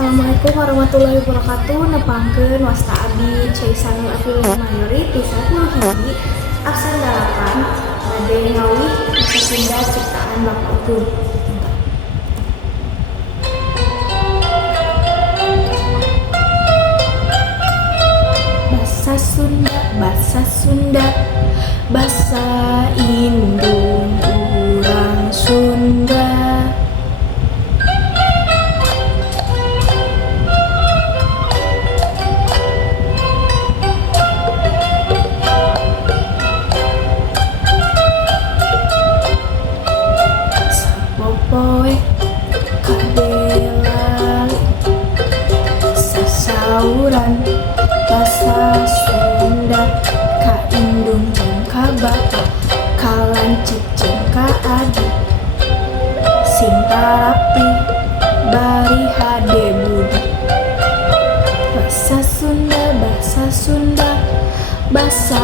Assalamualaikum warahmatullahi wabarakatuh. Nepangkeun wasta abdi Caisanul Abdul Mayori ti 10 hiji absen 8 bade ngawih masa Sunda ciptaan Bapakkeun. Basa Sunda, basa Sunda, basa indung urang Sunda. Sapopoe kadelali sasauran basa Sunda ka indung jeung ka bapa ka lanceuk jeung ka adi sing tarapi bari hade budi. Basa Sunda, basa Sunda, basa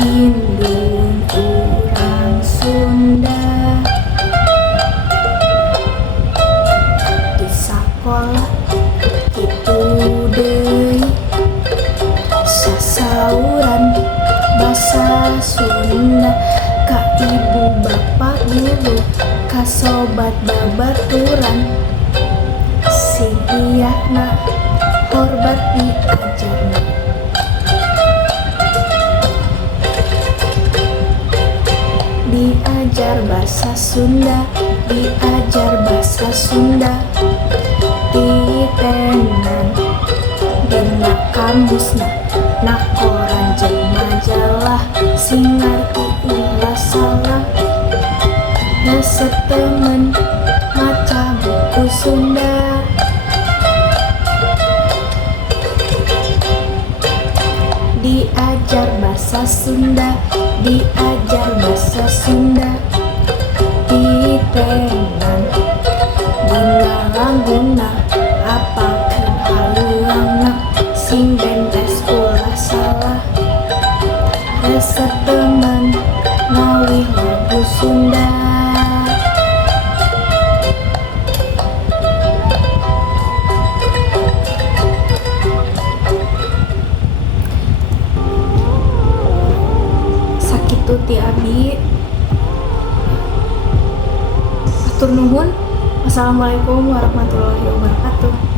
indung urang Sunda. Di sakola kitu deui sasauran basa Sunda ka ibu bapak guru ka sobat babaturan sing iyakna hormat diajarna. Diajar bahasa Sunda, diajar bahasa Sunda titenan dina kamusna na koran jeung majalah sing ngarti ulah salah hese temen maca buku Sunda. Diajar bahasa Sunda, diajar bahasa Sunda titenan dina langguna apalkeun haluangna sing bentes ulah salah hese temen ngawih lagu Sunda. Sakitu ti abdi. Atur nuhun. Wassalamualaikum warahmatullahi wabarakatuh.